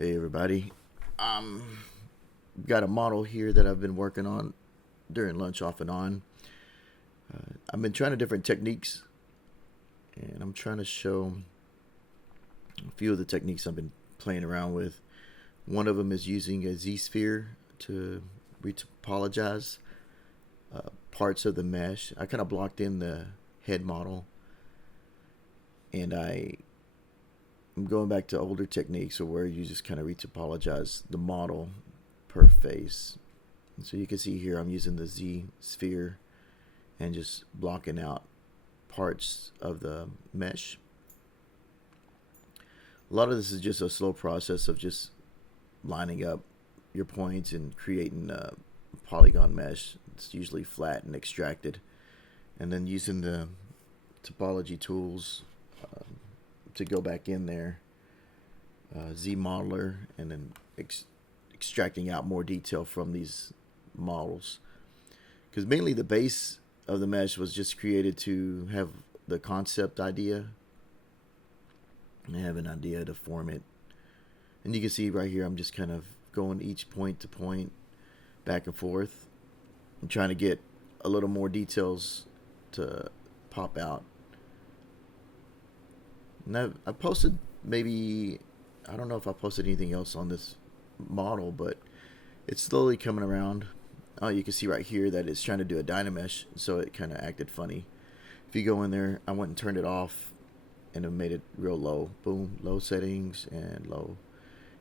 Hey everybody. Got a model here that I've been working on during lunch off and on. I've been trying different techniques, and I'm trying to show a few of the techniques I've been playing around with. One of them is using a Z-sphere to retopologize parts of the mesh. I kind of blocked in the head model, and I'm going back to older techniques where you just kind of retopologize the model per face. And so you can see here I'm using the Z sphere and just blocking out parts of the mesh. A lot of this is just a slow process of just lining up your points and creating a polygon mesh. It's usually flat and extracted. And then using the topology tools to go back in there, Z modeler, and then extracting out more detail from these models. Because mainly the base of the mesh was just created to have the concept idea and have an idea to form it. And you can see right here I'm just kind of going each point to point, back and forth, and trying to get a little more details to pop out. And I posted maybe, I don't know if I posted anything else on this model, but it's slowly coming around. Oh, you can see right here that it's trying to do a dynamesh, so it kind of acted funny. If you go in there, I went and turned it off, and it made it real low. Boom, low settings and low,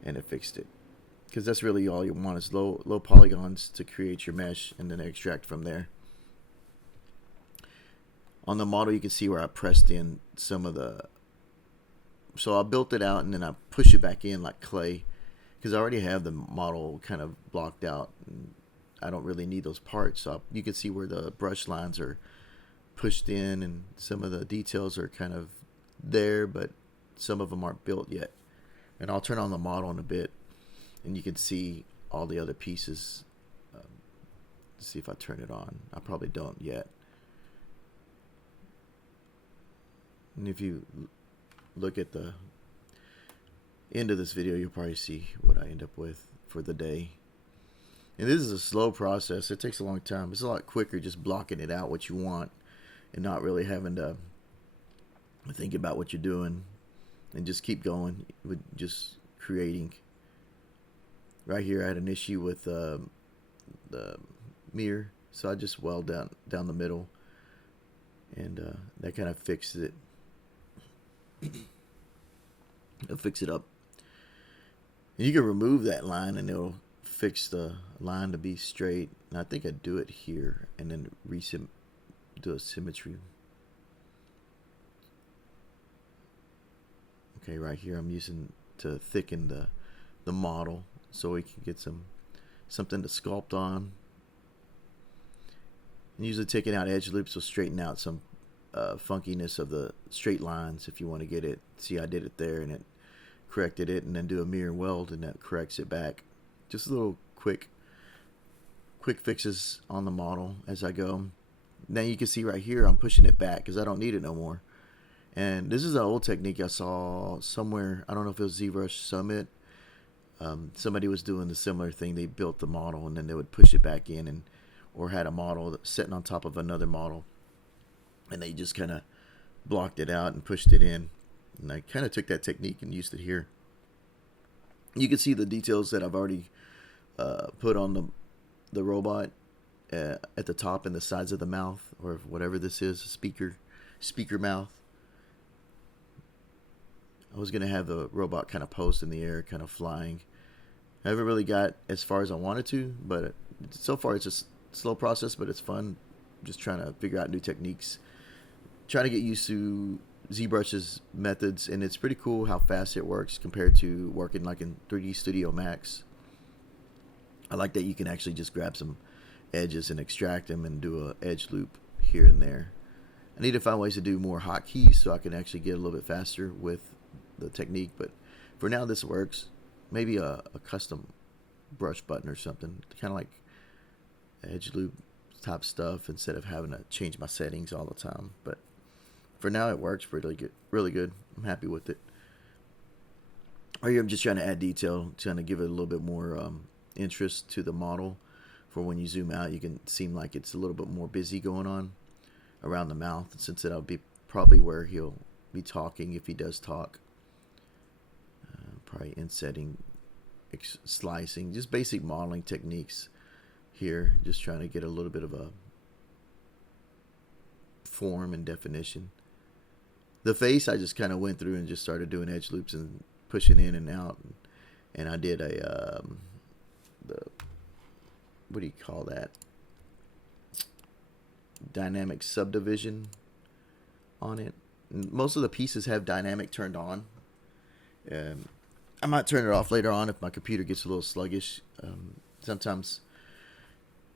and it fixed it. Because that's really all you want is low polygons to create your mesh, and then extract from there. On the model, you can see where I pressed in some of the. So I built it out, and then I push it back in like clay, because I already have the model kind of blocked out. And I don't really need those parts. So you can see where the brush lines are pushed in, and some of the details are kind of there, but some of them aren't built yet. And I'll turn on the model in a bit, and you can see all the other pieces. Let's see if I turn it on. I probably don't yet. And if you look at the end of this video, you'll probably see what I end up with for the day. And this is a slow process. It takes a long time. It's a lot quicker just blocking it out what you want and not really having to think about what you're doing, and just keep going with just creating. Right here I had an issue with the mirror, so I just weld down the middle, and that kind of fixes it. It'll fix it up. And you can remove that line and it'll fix the line to be straight. And I think I'd do it here and then do a symmetry. Okay, right here I'm using to thicken the model so we can get something to sculpt on. And usually taking out edge loops will straighten out some funkiness of the straight lines if you want to get it. See, I did it there and it corrected it, and then do a mirror weld and that corrects it back. Just a little quick fixes on the model as I go. Now you can see right here I'm pushing it back because I don't need it no more. And this is an old technique I saw somewhere. I don't know if it was Zbrush Summit. Somebody was doing the similar thing. They built the model and then they would push it back in, or had a model sitting on top of another model, and they just kind of blocked it out and pushed it in. And I kind of took that technique and used it here. You can see the details that I've already put on the robot at the top and the sides of the mouth, or whatever this is, a speaker mouth. I was going to have the robot kind of post in the air, kind of flying. I haven't really got as far as I wanted to, but so far it's just a slow process, but it's fun. Just trying to figure out new techniques. Trying to get used to ZBrush's methods, and it's pretty cool how fast it works compared to working like in 3D Studio Max. I like that you can actually just grab some edges and extract them and do a edge loop here and there. I need to find ways to do more hotkeys so I can actually get a little bit faster with the technique, but for now this works. Maybe a custom brush button or something, kind of like edge loop type stuff, instead of having to change my settings all the time. But for now it works really good. I'm happy with it. or you're just trying to add detail, trying to give it a little bit more interest to the model. For when you zoom out, you can seem like it's a little bit more busy going on around the mouth, since that'll be probably where he'll be talking if he does talk. Probably insetting, slicing, just basic modeling techniques here. Just trying to get a little bit of a form and definition. The face, I just kind of went through and just started doing edge loops and pushing in and out, and I did a what do you call that? Dynamic subdivision on it. Most of the pieces have dynamic turned on. I might turn it off later on if my computer gets a little sluggish. Sometimes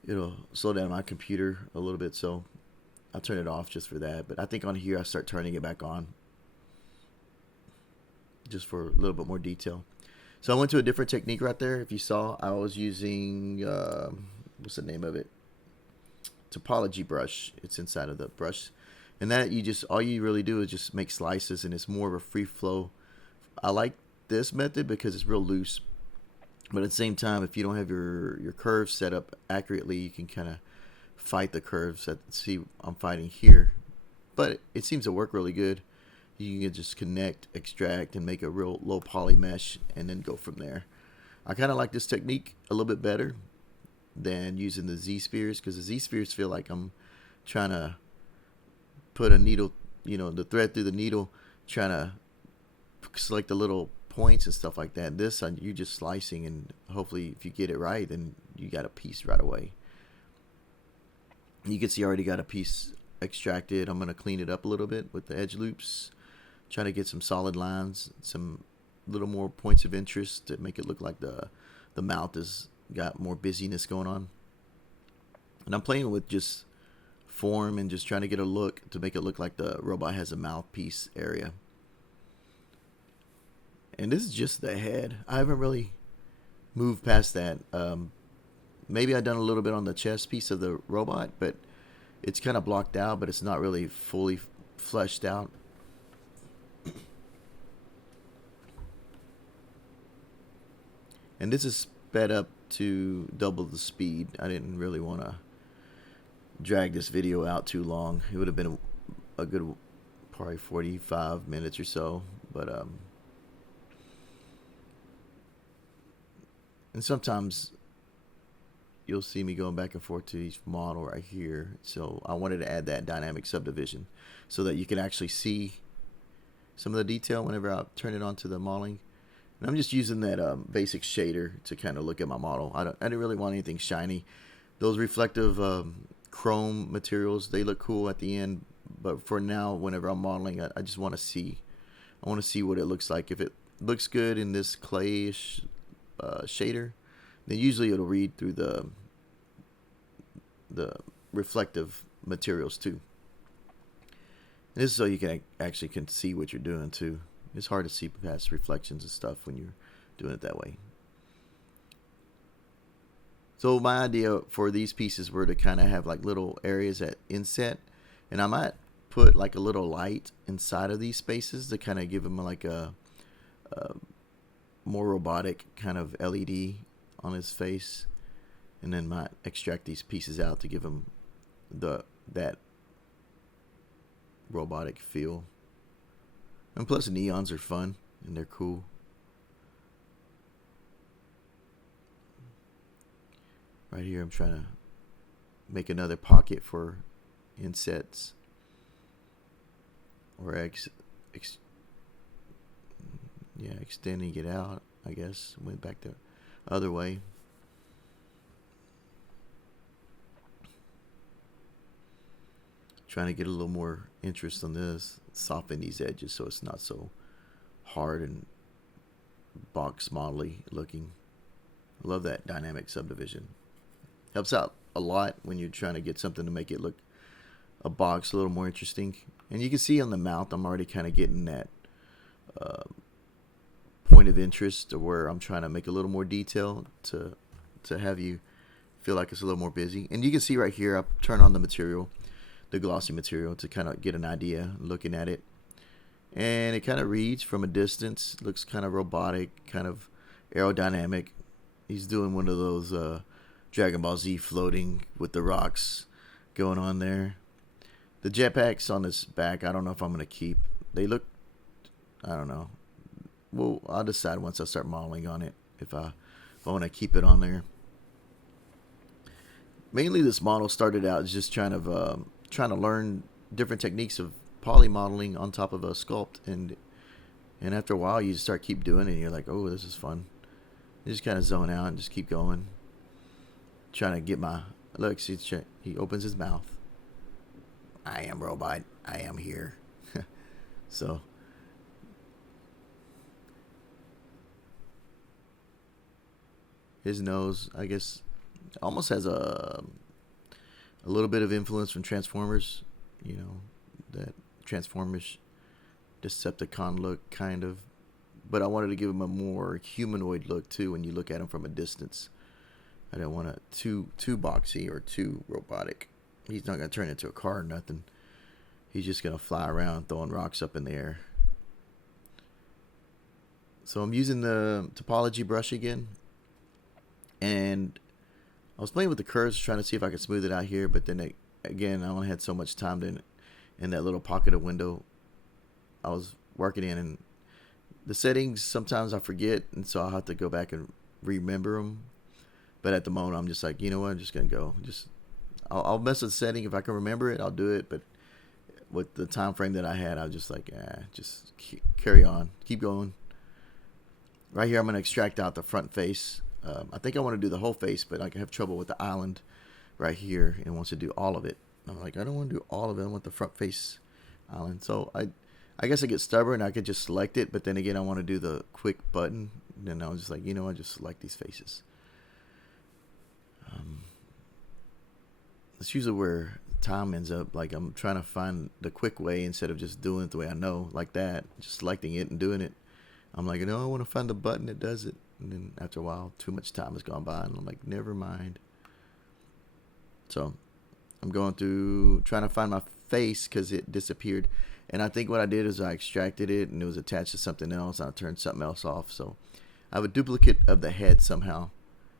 it'll slow down my computer a little bit, so I'll turn it off just for that. But I think on here I start turning it back on just for a little bit more detail. So I went to a different technique right there. If you saw, I was using what's the name of it? Topology brush. It's inside of the brush, and that you just, all you really do is just make slices, and it's more of a free flow. I like this method because it's real loose, but at the same time, if you don't have your curves set up accurately, you can kind of fight the curves. See, I'm fighting here, but it seems to work really good. You can just connect, extract, and make a real low poly mesh, and then go from there. I kind of like this technique a little bit better than using the Z-spheres, because the Z-spheres feel like I'm trying to put a needle, the thread through the needle, trying to select the little points and stuff like that. This, you're just slicing, and hopefully if you get it right, then you got a piece right away. You can see I already got a piece extracted. I'm going to clean it up a little bit with the edge loops, trying to get some solid lines, some little more points of interest to make it look like the mouth has got more busyness going on. And I'm playing with just form and just trying to get a look to make it look like the robot has a mouthpiece area. And this is just the head. I haven't really moved past that. Maybe I've done a little bit on the chest piece of the robot, but it's kind of blocked out, but it's not really fully fleshed out. And this is sped up to double the speed. I didn't really want to drag this video out too long. It would have been a good probably 45 minutes or so, but and sometimes you'll see me going back and forth to each model right here. So I wanted to add that dynamic subdivision so that you can actually see some of the detail whenever I turn it onto the modeling. And I'm just using that basic shader to kind of look at my model. I didn't really want anything shiny. Those reflective chrome materials, they look cool at the end, but for now, whenever I'm modeling, I just want to see. I want to see what it looks like. If it looks good in this clayish shader, then usually it'll read through the reflective materials too. And this is so you can actually can see what you're doing too. It's hard to see past reflections and stuff when you're doing it that way. So my idea for these pieces were to kind of have like little areas at inset, and I might put like a little light inside of these spaces to kind of give them like a more robotic kind of LED on his face, and then might extract these pieces out to give him that robotic feel. And plus neons are fun and they're cool. Right here I'm trying to make another pocket for insets, or extending it out, I guess. Went back the other way. Trying to get a little more interest on this, soften these edges so it's not so hard and box modely looking. I love that dynamic subdivision. Helps out a lot when you're trying to get something to make it look a box a little more interesting. And you can see on the mouth, I'm already kind of getting that point of interest, or where I'm trying to make a little more detail to have you feel like it's a little more busy. And you can see right here, I turn on the material, the glossy material, to kind of get an idea looking at it. and it kind of reads from a distance. Looks kind of robotic, kind of aerodynamic. He's doing one of those Dragon Ball Z floating with the rocks going on there. The jetpacks on his back, I don't know if I'm gonna keep. They look, I don't know. Well, I'll decide once I start modeling on it if I want to keep it on there. Mainly, this model started out as just trying to learn different techniques of poly modeling on top of a sculpt, and after a while, you just start keep doing it. And you're like, oh, this is fun. You just kind of zone out and just keep going. Trying to get my look. See, he opens his mouth. I am robot. I am here. So his nose, I guess, almost has a little bit of influence from Transformers. You know, that Transformers Decepticon look, kind of. But I wanted to give him a more humanoid look too. When you look at him from a distance, I didn't want it too boxy or too robotic. He's not gonna turn into a car or nothing. He's just gonna fly around throwing rocks up in the air. So I'm using the topology brush again, and I was playing with the curves, trying to see if I could smooth it out here. But then again, I only had so much time in that little pocket of window I was working in, and the settings sometimes I forget, and so I'll have to go back and remember them. But at the moment, I'm just like, you know what? I'm just gonna go. I'll mess with the setting if I can remember it. I'll do it. But with the time frame that I had, I was just like, just carry on, keep going. Right here, I'm gonna extract out the front face. I think I want to do the whole face, but I have trouble with the island right here, and wants to do all of it. I'm like, I don't want to do all of it. I want the front face island. So I guess I get stubborn. I could just select it, but then again, I want to do the quick button. And then I was just like, you know, I just select these faces. That's usually where time ends up. Like, I'm trying to find the quick way instead of just doing it the way I know, like that, just selecting it and doing it. I'm like, no, I want to find the button that does it. And then after a while, too much time has gone by, and I'm like, never mind. So I'm going through trying to find my face because it disappeared. And I think what I did is I extracted it, and it was attached to something else, and I turned something else off. So I have a duplicate of the head somehow.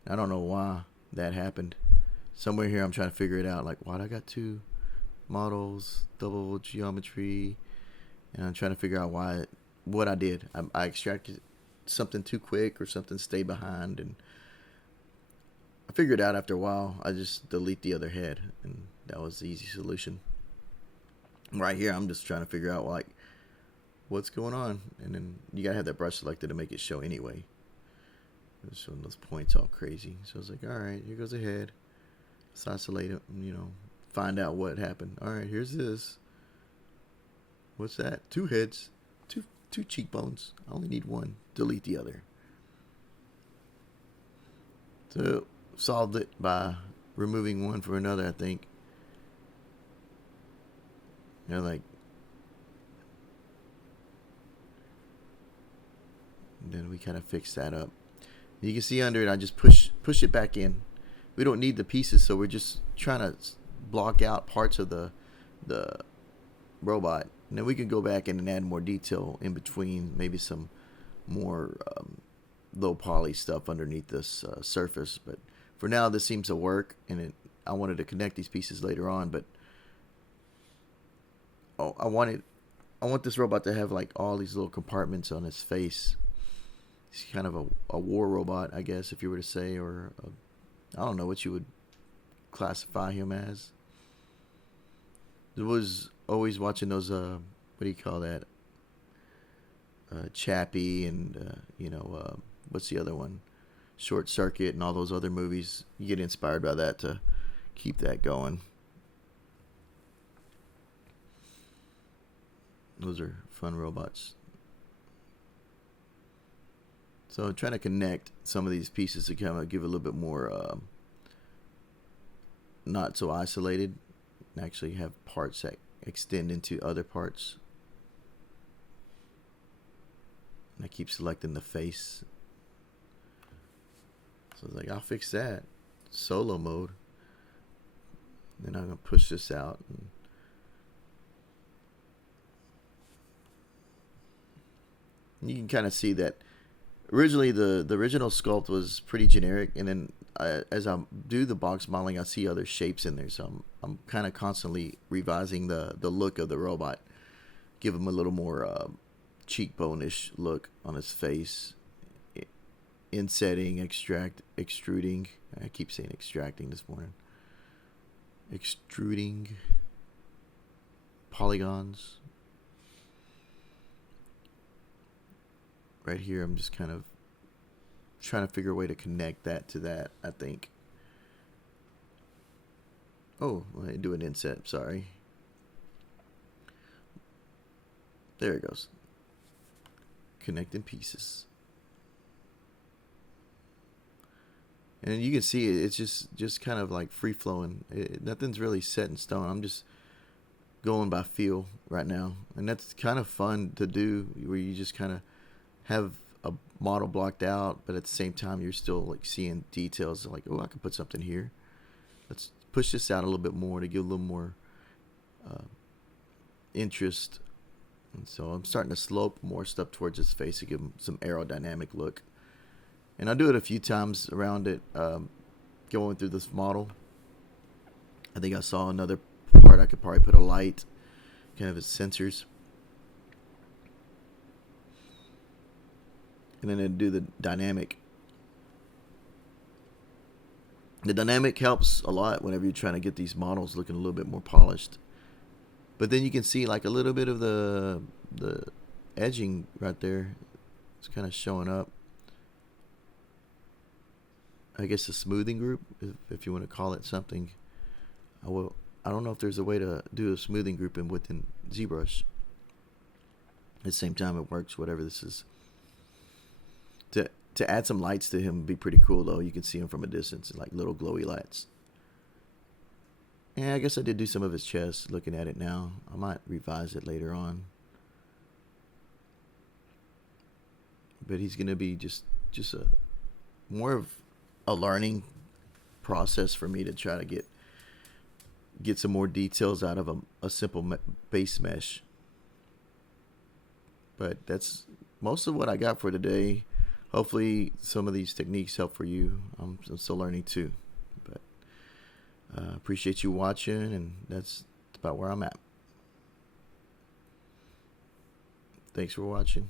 I don't know why that happened. Somewhere here, I'm trying to figure it out. Like, why I got two models, double geometry, and I'm trying to figure out what I did. I extracted something too quick or something stayed behind, and I figured out after a while. I just delete the other head, and that was the easy solution. Right here, I'm just trying to figure out like what's going on, and then you gotta have that brush selected to make it show anyway. It was showing those points all crazy, so I was like, all right, here goes the head. Let's isolate it, and, find out what happened. All right, here's this. What's that? Two heads, two cheekbones. I only need one. Delete the other. So solved it by removing one for another, I think. Like, then we kind of fix that up. You can see under it, I just push it back in. We don't need the pieces, so we're just trying to block out parts of the robot. And then we can go back in and add more detail in between, maybe some more low poly stuff underneath this surface. But for now, this seems to work, and I wanted to connect these pieces later on, but I want this robot to have like all these little compartments on his face. He's kind of a war robot, I guess, if you were to say, or I don't know what you would classify him as. I was always watching those, what do you call that? Chappie and, what's the other one? Short Circuit and all those other movies. You get inspired by that to keep that going. Those are fun robots. So I'm trying to connect some of these pieces to kind of give a little bit more not so isolated, and actually have parts that extend into other parts. And I keep selecting the face. So I was like, I'll fix that. Solo mode. Then I'm going to push this out. And You can kind of see that originally the original sculpt was pretty generic, and then as I do the box modeling, I see other shapes in there. So I'm kind of constantly revising the look of the robot, give him a little more cheekbone-ish look on his face. Insetting, extruding. I keep saying extracting this morning. Extruding polygons. Right here, I'm just kind of trying to figure a way to connect that to that, I think. Oh, I do an inset, sorry. There it goes. Connecting pieces. And you can see it's just kind of like free flowing. Nothing's really set in stone. I'm just going by feel right now, and that's kind of fun to do, where you just kind of have a model blocked out, but at the same time you're still like seeing details. Like, oh, I could put something here. Let's push this out a little bit more to give a little more interest. And so I'm starting to slope more stuff towards his face to give him some aerodynamic look. And I'll do it a few times around it, going through this model. I think I saw another part I could probably put a light, kind of his sensors. And then I'd do the dynamic. The dynamic helps a lot whenever you're trying to get these models looking a little bit more polished. But then you can see like a little bit of the edging right there. It's kind of showing up. I guess the smoothing group, if you want to call it something. I don't know if there's a way to do a smoothing group within Zbrush. At the same time, it works, whatever this is. To add some lights to him would be pretty cool, though. You can see him from a distance, like little glowy lights. And I guess I did do some of his chest, looking at it now. I might revise it later on. But he's going to be just a more of a learning process for me to try to get some more details out of a simple base mesh. But that's most of what I got for today. Hopefully some of these techniques help for you. I'm still learning too. But appreciate you watching, and that's about where I'm at. Thanks for watching.